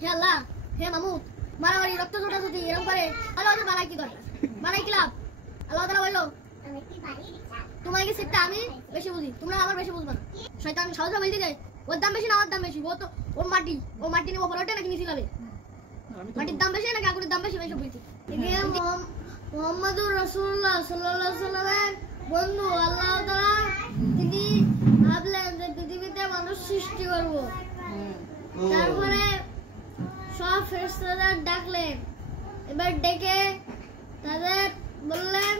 হে আল্লাহ, হে মামুদ, মারামারি রক্ত ছোটাছুটি এরকম করে আল্লাহ ওদের বানাই কি দরকার, বানাই কি লাভ? আল্লাহ তাআলা বললো তোমার কি সিটটা আমি বেশি বুঝি, তোমরা আমার বেশি বুঝবা না। শয়তান সাহসা বলতে যায় ওর দাম বেশি না আমার দাম বেশি, ও তো ওর মাটি, ও মাটি নিয়ে ওপরে ওঠে নাকি নিচে যাবে, মাটির দাম বেশি নাকি আগুনের দাম বেশি, বেশি বুঝছি। মুহাম্মাদুর রাসূলুল্লাহ সাল্লাল্লাহু আলাইহি ওয়াসাল্লামের বন্ধু আল্লাহ তাআলা তিনি ভাবলেন যে পৃথিবীতে মানুষ সৃষ্টি করব, তারপরে সব ফেরেশতাদের ডাকলেন, এবার ডেকে তাদের বললেন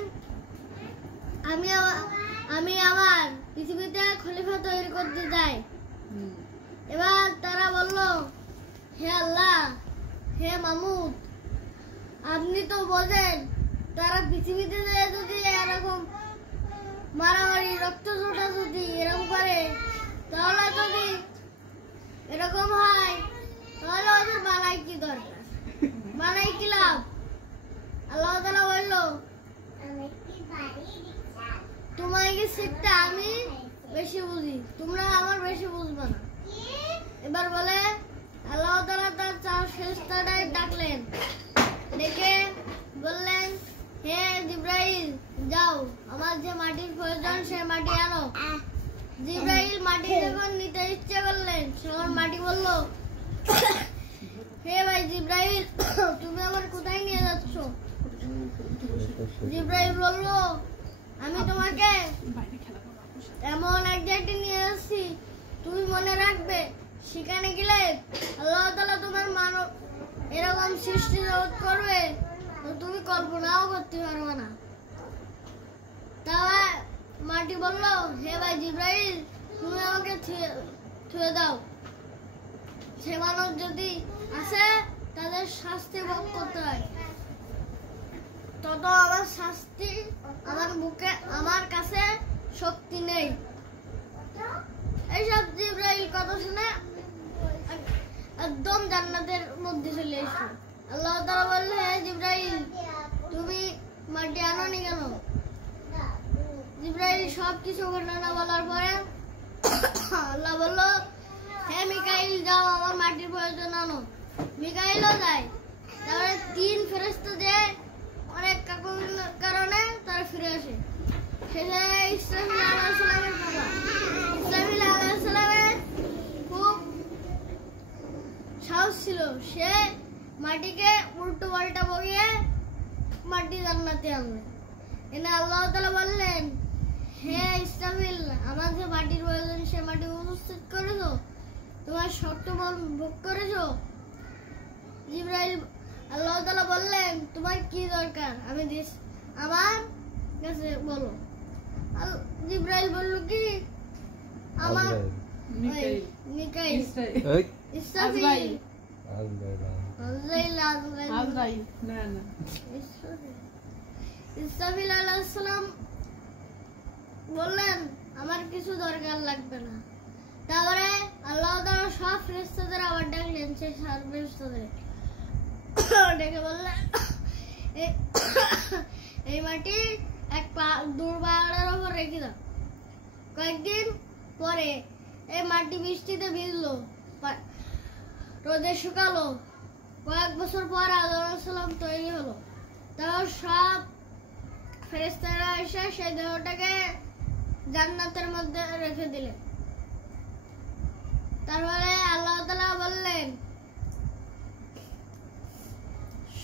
আমি আমার পৃথিবীতে খলিফা তৈরি করতে চাই। এবার তারা বলল হে আল্লাহ, হে মামুদ, আপনি তো বোঝেন তারা পৃথিবীতে যদি এরকম মারামারি রক্ত ছোটাছুটি এরকম করে, তাহলে যদি এরকম হয় তাহলে ওদের বানাই কি দরকার, বানাই কি লাভ? আল্লাহ তাআলা বলল তোমার কি সিটটা আমি বেশি বুঝি, তোমরা আমার বেশি বুঝবে না। এবার বলে আল্লাহ তাআলা তার চার ফেরেশতাদের ডাকলেন, ডেকে বললেন হে জিবরাইল যাও, আমার যে মাটির প্রয়োজন সে মাটি আনো। জিবরাইল মাটি যখন নিতে ইচ্ছে করলেন, তখন মাটি বলল হে ভাই জিবরাইল, তুমি আমার কোথায় নিয়ে যাচ্ছ? জিবরাইল বলল আমি তোমাকে এমন এক জায়গায় নিয়ে যাচ্ছি তুমি মনে রাখবে, সেখানে গেলে আল্লাহ তাআলা তোমার মানব এরকম সৃষ্টি জগৎ করবে তুমি কল্পনাও করতে পারবে না। তাই মাটি বলল হে ভাই জিবরাইল, তুমি আমাকে ছুঁয়ে দাও, সে মানুষ যদি আসে তাদের শাস্তি ভোগ করতে হয়, তত আমার শাস্তি আমার বুকে আমার কাছে শক্তি নেই। এইসব জিবরাইল কথা শুনে একদম জান্নাতের মধ্যে চলে এসেছে। আল্লাহ তাআলা বললে হে জিবরাইল, তুমি মাটি আনোনি কেন? জিবরাইল সবকিছু ঘটনা বলার পরে আল্লাহ বলল হে মিকাইল যাও, আমার মাটির প্রয়োজন আনো। মিকাইলও যায়, তারপরে তিন ফেরেশতা দিয়ে অনেক কারণে তারা ফিরে আসে। শেষে ইসরাফিল আলাইহিস সালামের কথা, ইসরাফিল আলাইহিস সালামের খুব সাহস ছিল, সে মাটিকে উল্টো পাল্টা বগিয়ে মাটি জান্নাতে আনবে। এনে আল্লাহ তাআলা বললেন হে ইসরাফিল, আমার যে মাটির প্রয়োজন সে মাটি উপস্থিত করেছো, তোমার শর্ত ভোগ করেছো। জিবরাইল আল্লাহ তাআলা বললেন তোমার কি দরকার আমি দিস, আমার কাছে বলো। জিবরাইল বলল কি আমার মিকাইল ইসরাফিল ইসরাফিল আলাইহিস সালাম বললেন আমার কিছু দরকার লাগবে না। তারপরে আল্লাহ তাআলা সব ফেরেশতাদের আবার ডাকলেন, সেই সব ফেরেশতাদের ডেকে বললেন এই মাটি এক দূর পাহাড়ের উপর রেখে দাও। কয়েকদিন পরে এই মাটি বৃষ্টিতে ভিজলো, রোদে শুকালো। কয়েক বছর পর আদম আলাইহিস সালাম তৈরি হলো। তারপর সব ফেরেশতারা এসে সেই দেহটাকে জান্নাতের মধ্যে রেখে দিলেন। তারপরে আল্লাহ তাআলা বললেন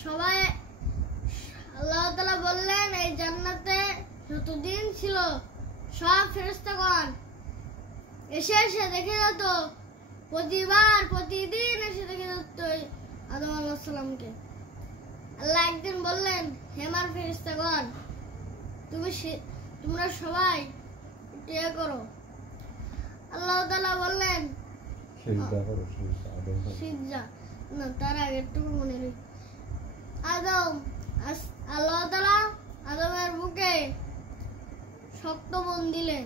সবাই, আল্লাহ তাআলা বললেন এই জান্নাতে যতদিন ছিল সব ফেরেশতাগণ এসে এসে দেখে যেত, প্রতিদিন এসে দেখে যেত আদম আলাইহিস সালামকে। আল্লাহ একদিন বললেন হে আমার ফেরেশতাগণ, তোমরা সবাই টিয়া করো। আল্লাহ তাআলা বললেন সিজদা না, তার আগে একটু মনে নেই। আল্লাহ তাআলা আদমের বুকে শক্ত মন দিলেন।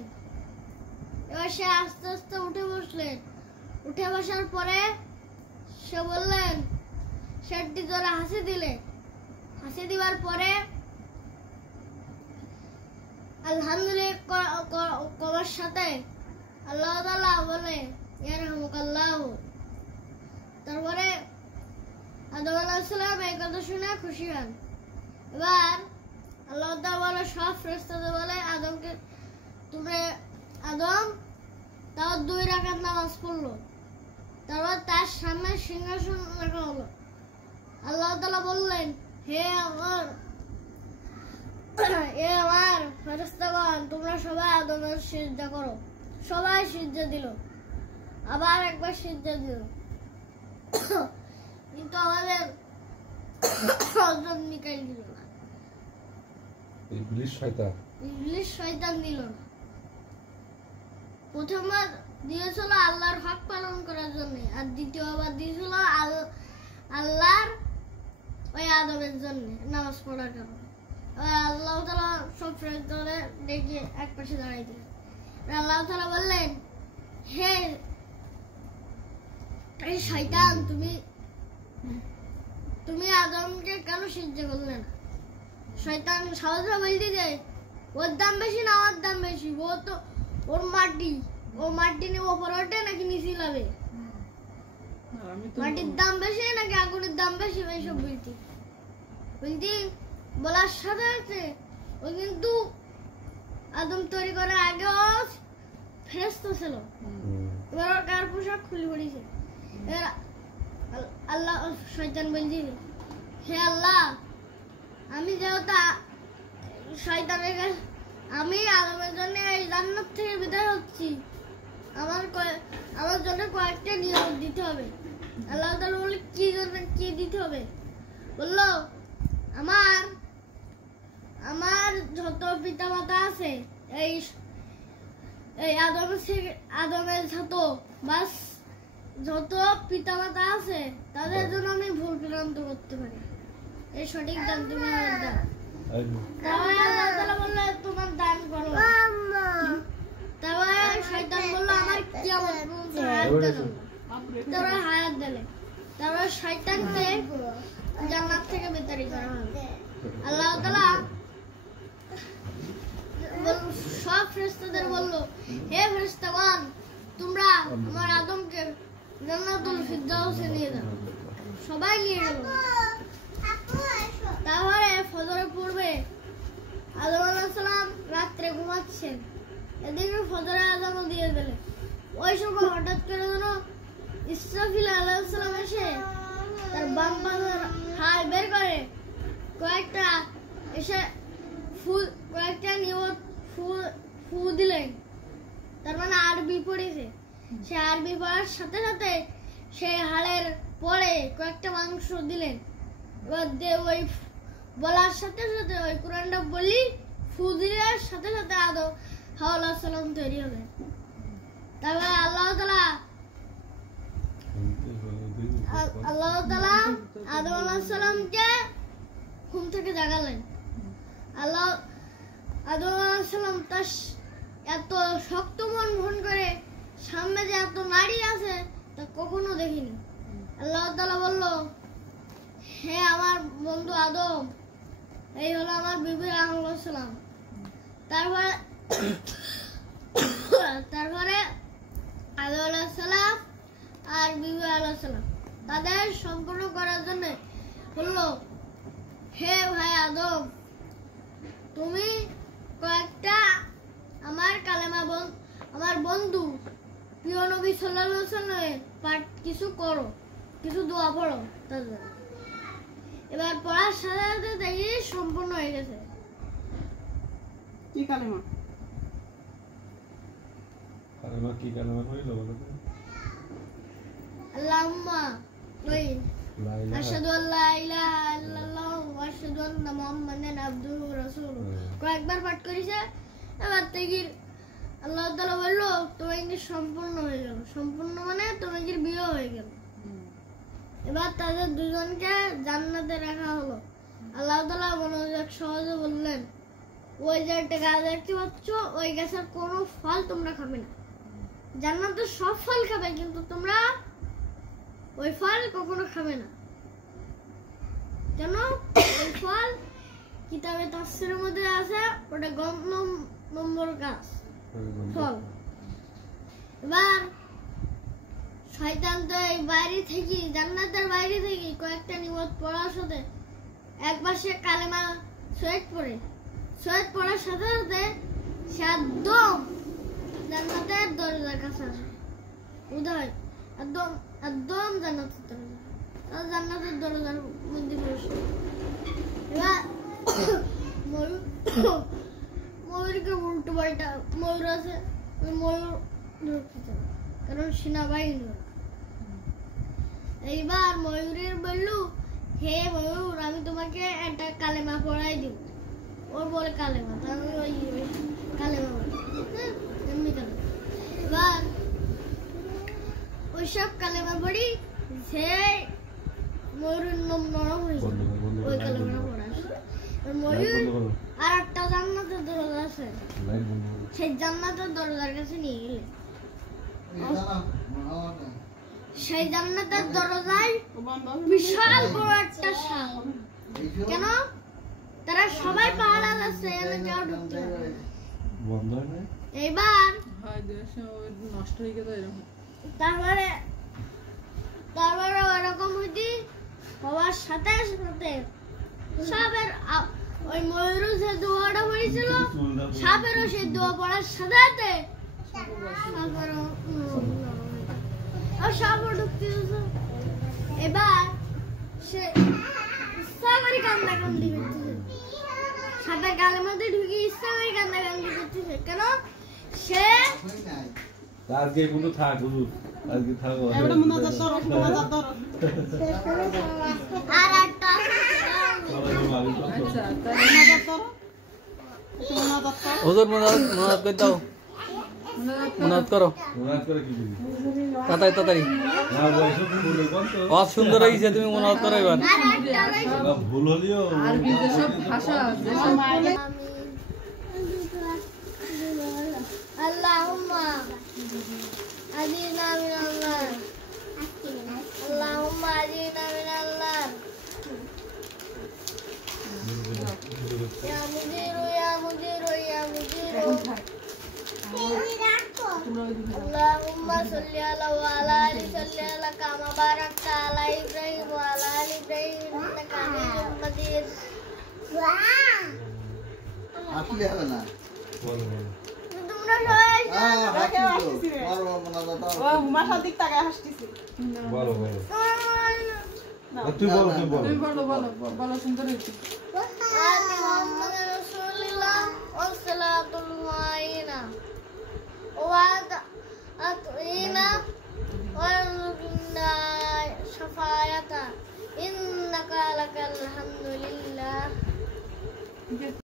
এবার সে আস্তে আস্তে উঠে বসলেন। উঠে বসার পরে সে বললেন, সেটি জোরে হাসি দিলে। হাসি দিবার পরে আলহামদুলিল্লাহ করার সাথে আল্লাহ তাআলা বলে ইয়ারহামুকাল্লাহ। তারপরে আলাইহিস সালাম এই কথা শুনে খুশি হন। এবার আল্লাহ তাআলা বলে সব ফেরেশতাদের বলে আদমকে, তোমরা আদম তাও 2 রাকাত নামাজ পড়লো, তারপর তার সামনে সিংহাসন রাখা হলো। আল্লাহ তাআলা বললেন, হে আমার ফেরেশতাগণ, তোমরা সবাই আদমের সিজদা করো। সবাই সিজদা দিল, আবার একবার সিজদা দিল, কিন্তু আমাদের আদম নিকাই দিল না। ইবলিস শয়তান দিল না। প্রথমবার দিয়েছিল আল্লাহর হক পালন করার জন্য, আর দ্বিতীয়বার দিয়েছিল আল্লাহর ওই আদমের জন্য নামাজ পড়ার জন্য। আল্লাহ তাআলা সব ফেরেশতাদের ডেকে এক পাশে দাঁড়াই দিলেন। আল্লাহ তাআলা বললেন, হে শয়তান, তুমি আদমকে কেন সিজদা করলে না? শয়তান সাহসে বলতে যায়, ওর দাম বেশি না আমার দাম বেশি, ও তো ওর মাটি, ও মাটি নিয়ে ওপরে ওঠে নাকি নিচে যাবে, মাটির দাম বেশি নাকি আগুনের দাম বেশি, এইসব বলতি বলার সাথে সাথে ও কিন্তু আদম তৈরি করার আগে ফেরেশতা ছিল। এবার ওর গায়ের পোশাক খুলে পড়েছে। আল্লাহ শয়তান বলছে, হে আল্লাহ, আমি যেহেতু শয়তানের কাছে, আমি আদমের জন্য এই জান্নাত থেকে বিদায় হচ্ছি, আমার জন্য কয়েকটা নিয়ম দিতে হবে। আল্লাহ তাআলা বলে, কি দিতে হবে? বললো, আমার যত পিতা মাতা আছে, এই আদমের যত পিতা মাতা আছে, তাদের জন্য আমি ভুল ভ্রান্ত করতে পারি, এই সঠিক দান তুমি আমার দাও। তারপরে আল্লাহ তাআলা বললো, তোমার দান করো। তারপরে শয়তান বললো, আমার কিয়ামত পর্যন্ত হায়াত দাও। তারপরে হায়াত দিলে, তারপরে শয়তানকে জান্নাত থেকে বিতাড়িত করা হবে। আল্লাহ তাআলা সব ফেরেশতাদের বললো, হে ফেরেশতাগণ, তোমরা আমার আদমকে জান্নাতুল ফিরদাউসে নিয়ে যাও। সবাই নিয়ে গেল। তারপরে ফজরের পূর্বে আদম আলাইহিস সালাম রাত্রে ঘুমাচ্ছেন, এদিকে ফজরের আযানও দিয়ে দিলেন। ওই সময় হঠাৎ করে যেন ইসরাফিল আলাইহিস সালাম এসে তার বাম পাশের হাড় বের করে কয়েকটা ফু দিলেন। তার মানে আরবি পড়েছে। সে আরবি পড়ার সাথে সাথে সেই হাড়ের পরে কয়েকটা মাংস দিলেন। ওই বলার সাথে সাথে ওই কোরআনটা বলি, ফু দিলের সাথে সাথে আদম আলাইহিস সালাম তৈরি হবে। তারপরে আল্লাহ তাআলা আদম আলাইহিস সালামকে ঘুম থেকে জাগালেন। আদম আলাইহিস সালাম তার এত শক্ত মন ভন করে সামনে যে এত নারী আছে তা কখনো দেখিনি। আল্লাহ তাআলা বলল, হে আমার বন্ধু আদম, এই হলো আমার বিবি আলাইহিস সালাম। তারপরে আদম আলাইহিস সালাম আর বিবি আলাইহিস সালাম তাদের সম্পূর্ণ করার জন্য বলল, হে ভাই আদম, তুমি কয়েকটা আমার বন্ধু প্রিয় নবী সাল্লাল্লাহু আলাইহি ওয়াসাল্লামের পাঠ কিছু করো, কিছু দোয়া পড়ো তাদের। এবার পড়ার সাথে সাথে দেখি সম্পূর্ণ হয়ে গেছে। কি কালেমা? কি কালেমা হইল বলো তো? আল্লাহুম্মা আশহাদু আল্লা ইলাহা ইল্লাল্লাহ ওয়া আশহাদু আন্না মুহাম্মাদান আবদুহু ওয়া রাসূলুহু কয়েকবার পাঠ করেছে। এবার থেকে আল্লাহ তাআলা বলল, তোমাদের সম্পূর্ণ হয়ে গেল। সম্পূর্ণ মানে তোমাদের বিয়ে হয়ে গেল। এবার তাদের দুজনকে জান্নাতে রাখা হলো। আল্লাহ তাআলা মনোযোগ সহজে বললেন, ওই যে একটা গাছ দেখতে পাচ্ছ, ওই গাছের কোনো ফল তোমরা খাবে না। জান্নাতে সব ফল খাবে, কিন্তু তোমরা ওই ফল কখনো খাবে না। কেন? ওই ফল কিতাবে তাফসীরের মধ্যে আছে, ওটা গন্ধম নম্বর গাছ ফল। এবার শয়তান তো এই বাইরে থেকে, জান্নাতের বাইরে থেকে কয়েকটা নিয়ম কালেমত পড়ার সাথে একবার সে কালেমা শহীদ পড়ে, শহীদ পড়ার সাথে সাথে সে একদম জান্নাতের দরজার কাছে আসে। উদয় একদম একদম জান্নাতের দরজা, তার জান্নাতের দরজার মধ্যে বসে। এবার ময়ূরকে উল্টো পাল্টা ময়ূর আছে, ওই ময়ূর ধরতে চায়, কারণ সেনাবাহিনী। এইবার ময়ূরের বলল, হে ময়ূর, আমি তোমাকে একটা কালেমা পড়াই দিব। ওর বলে কালেমা, তার ওই কালেমা বলে, এমনি কালেমা। এবার ওইসব কালেমা পড়ি, সে ময়ূরের নাম নরম হয়ে যায় ওই কালেমা পড়ার। ময়ূর আর একটা জান্নাতের দরজা আছে, সেই জান্নাতের দরজার কাছে নিয়ে গেলে সেই জান্নাতের দরজায় বিশাল বড় একটা সাপ। কেন? তারা সবাই পাহাড়া আছে, কেউ ঢুকতে পারে। এইবার নষ্ট হয়ে গেল এরকম। তারপরে ওরকম হইতি হওয়ার সাথে সাথে সাপের ওই ময়ূর যে দোয়াটা পড়েছিল, সাপেরও সেই দোয়া পড়ার সাথে সাথে সাপও ঢুকতে। এবার সে ইচ্ছা করে কান্দাকান্দি করতেছে, সাপের গালের মধ্যে ঢুকে ইচ্ছা করে কান্দাকান্দি করতেছে। কেন? সে আজকে কিন্তু থাক হুজুর, আজকে থাকো। আর একটা হুজুর মুনাজাত করে দাও, মুনাজাত করো কি দিবি? তাড়াতাড়ি। অত সুন্দর হয়েছে, তুমি মুনাজাত করো এবার। ভুল হলেও আরবি যেসব ভাষা, যেসব আল্লাহুম্মা আজিনা মিনাল নার, আল্লাহুম্মা আজিনা মিনাল নার, ইয়া মুজিরু ইয়া মুজিরু ইয়া মুজিরু, আল্লাহুম্মা সাল্লি আলা ওয়া আলা আলি সাল্লি আলা কামা বারাকতা আলা ইব্রাহিম ওয়া আলা আলি ইব্রাহিম ইন্নাকা হামিদুম মাজিদ। আসলে হবে না। বলো তোমরা সবাই বলো বলো তুই বলো তুই বলো তুমি বলো বলো বলো, সুন্দর হয়েছে। আলি মুহাম্মদ রাসূলুল্লাহ ওয়াসসালাতুল আলাইনা ওয়া আতিনা ওয়া শাফায়াতা ইন্নাকা লাকাল